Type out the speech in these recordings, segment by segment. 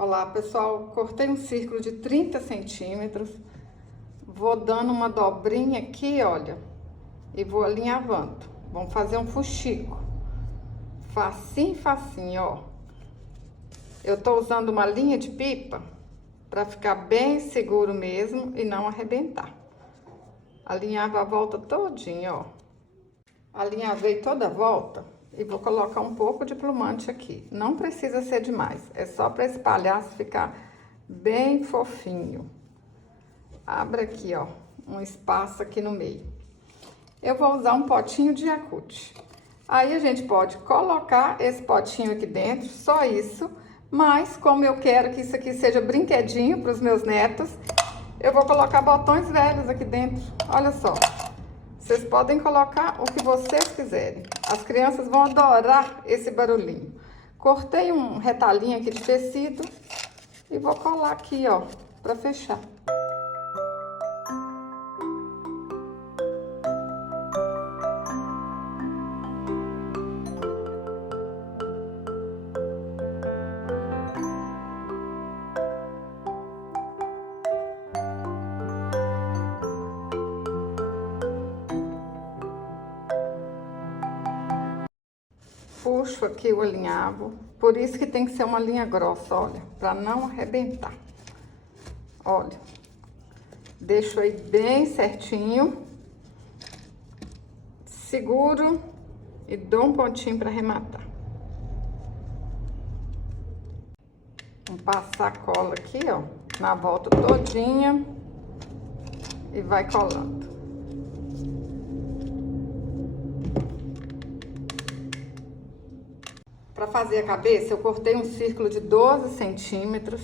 Olá, pessoal, cortei um círculo de 30 centímetros, vou dando uma dobrinha aqui, olha, e vou alinhavando. Vamos fazer um fuxico, facinho, facinho, ó. Eu tô usando uma linha de pipa para ficar bem seguro mesmo e não arrebentar. Alinhava a volta todinha, ó. Alinhavei toda a volta e vou colocar um pouco de plumante aqui. Não precisa ser demais, é só para espalhar, ficar bem fofinho. Abra aqui, ó, um espaço aqui no meio. Eu vou usar um potinho de Yakult. Aí a gente pode colocar esse potinho aqui dentro, só isso. Mas como eu quero que isso aqui seja brinquedinho para os meus netos, eu vou colocar botões velhos aqui dentro. Olha só. Vocês podem colocar o que vocês quiserem. As crianças vão adorar esse barulhinho. Cortei um retalhinho aqui de tecido e vou colar aqui, ó, para fechar. Puxo aqui o alinhavo, por isso que tem que ser uma linha grossa, olha, para não arrebentar. Olha, deixo aí bem certinho, seguro e dou um pontinho para arrematar. Vamos passar a cola aqui, ó, na volta todinha e vai colando. Para fazer a cabeça, eu cortei um círculo de 12 centímetros,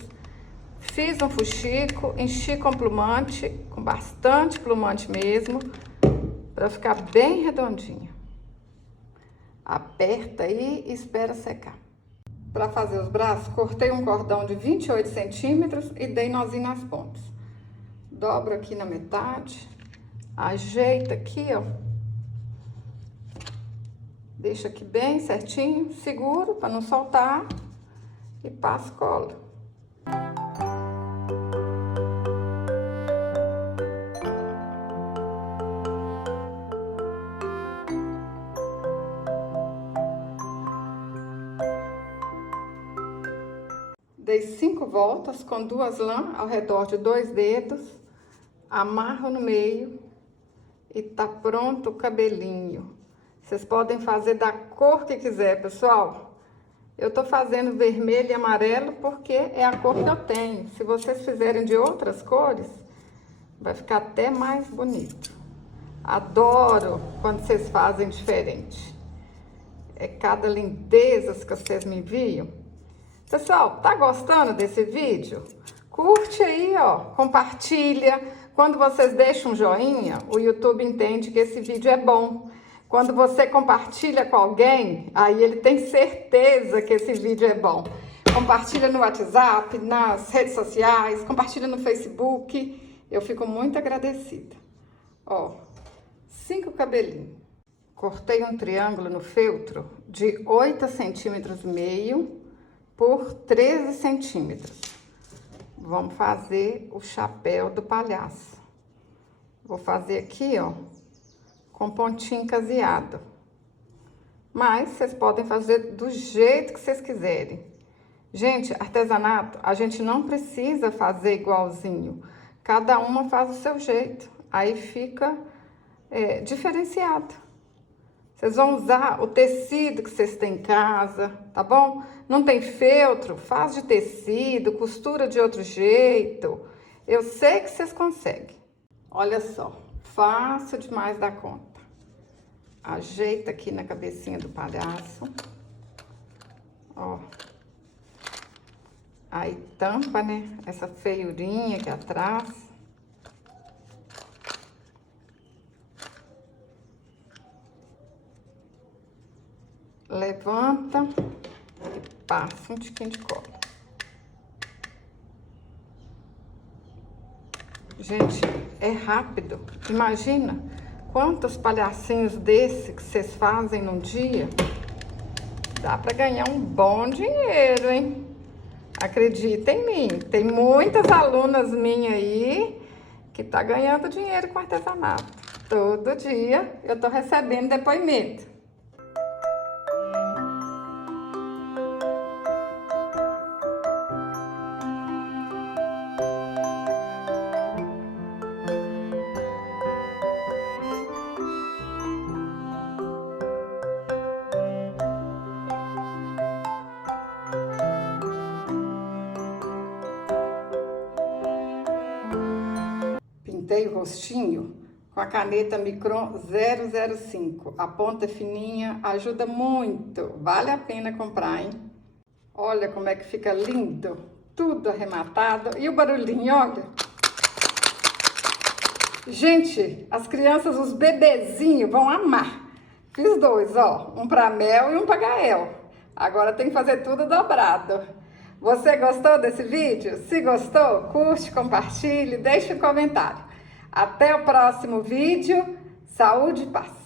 fiz um fuxico, enchi com plumante, com bastante plumante mesmo, para ficar bem redondinho. Aperta aí e espera secar. Para fazer os braços, cortei um cordão de 28 centímetros e dei nozinho nas pontas. Dobro aqui na metade, ajeita aqui, ó. Deixa aqui bem certinho, seguro para não soltar e passo cola. Dei 5 voltas com 2 lãs ao redor de 2 dedos, amarro no meio e tá pronto o cabelinho. Vocês podem fazer da cor que quiser, pessoal. Eu tô fazendo vermelho e amarelo porque é a cor que eu tenho. Se vocês fizerem de outras cores, vai ficar até mais bonito. Adoro quando vocês fazem diferente. É cada lindeza que vocês me enviam. Pessoal, tá gostando desse vídeo? Curte aí, ó, compartilha. Quando vocês deixam um joinha, o YouTube entende que esse vídeo é bom. Quando você compartilha com alguém, aí ele tem certeza que esse vídeo é bom. Compartilha no WhatsApp, nas redes sociais, compartilha no Facebook. Eu fico muito agradecida. Ó, 5 cabelinhos. Cortei um triângulo no feltro de 8 centímetros e meio por 13 centímetros. Vamos fazer o chapéu do palhaço. Vou fazer aqui, ó, com pontinho caseado. Mas vocês podem fazer do jeito que vocês quiserem. Gente, artesanato, a gente não precisa fazer igualzinho. Cada uma faz o seu jeito. Aí fica diferenciado. Vocês vão usar o tecido que vocês têm em casa, tá bom? Não tem feltro, faz de tecido, costura de outro jeito. Eu sei que vocês conseguem. Olha só. Fácil demais da conta. Ajeita aqui na cabecinha do palhaço. Ó. Aí tampa, né? Essa feiurinha aqui atrás. Levanta e passa um tiquinho de cola. Gente, é rápido. Imagina quantos palhacinhos desse que vocês fazem num dia. Dá para ganhar um bom dinheiro, hein? Acredita em mim, tem muitas alunas minhas aí que tá ganhando dinheiro com artesanato. Todo dia eu tô recebendo depoimento. Pintei o rostinho com a caneta Micron 005. A ponta fininha ajuda muito. Vale a pena comprar, hein? Olha como é que fica lindo. Tudo arrematado. E o barulhinho, olha. Gente, as crianças, os bebezinhos vão amar. Fiz dois, ó. Um pra Mel e um pra Gael. Agora tem que fazer tudo dobrado. Você gostou desse vídeo? Se gostou, curte, compartilhe, deixe um comentário. Até o próximo vídeo. Saúde e paz!